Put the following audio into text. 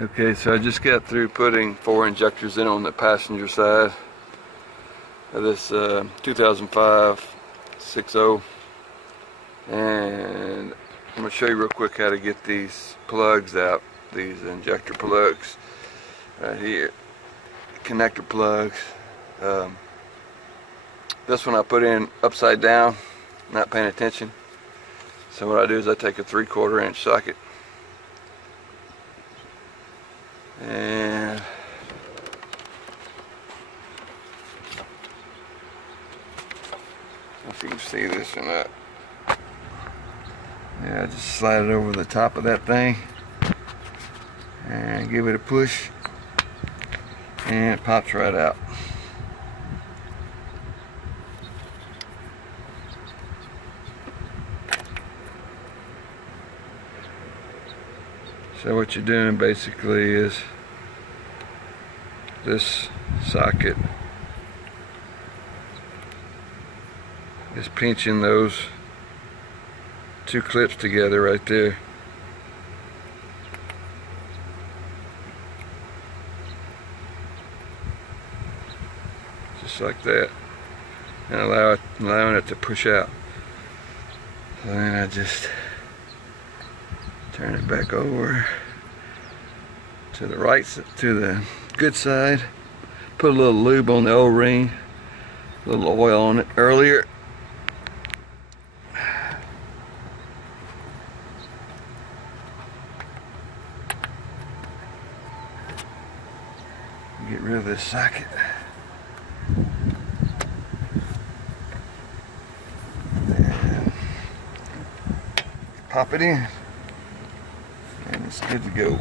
Okay, so I just got through putting 4 injectors in on the passenger side of this 2005 6.0, and I'm going to show you real quick how to get these plugs out, these injector plugs right here, connector plugs. This one I put in upside down, not paying attention. So what I do is I take a 3/4 inch socket and I don't know if you can see this or not. Yeah, I just slide it over the top of that thing and give it a push, and it pops right out. So what you're doing basically is this socket is pinching those 2 clips together right there. Just like that, and allowing it to push out. So then I just turn it back over to the right, to the good side. Put a little lube on the O-ring, a little oil on it earlier. Get rid of this socket. And pop it in, and it's good to go.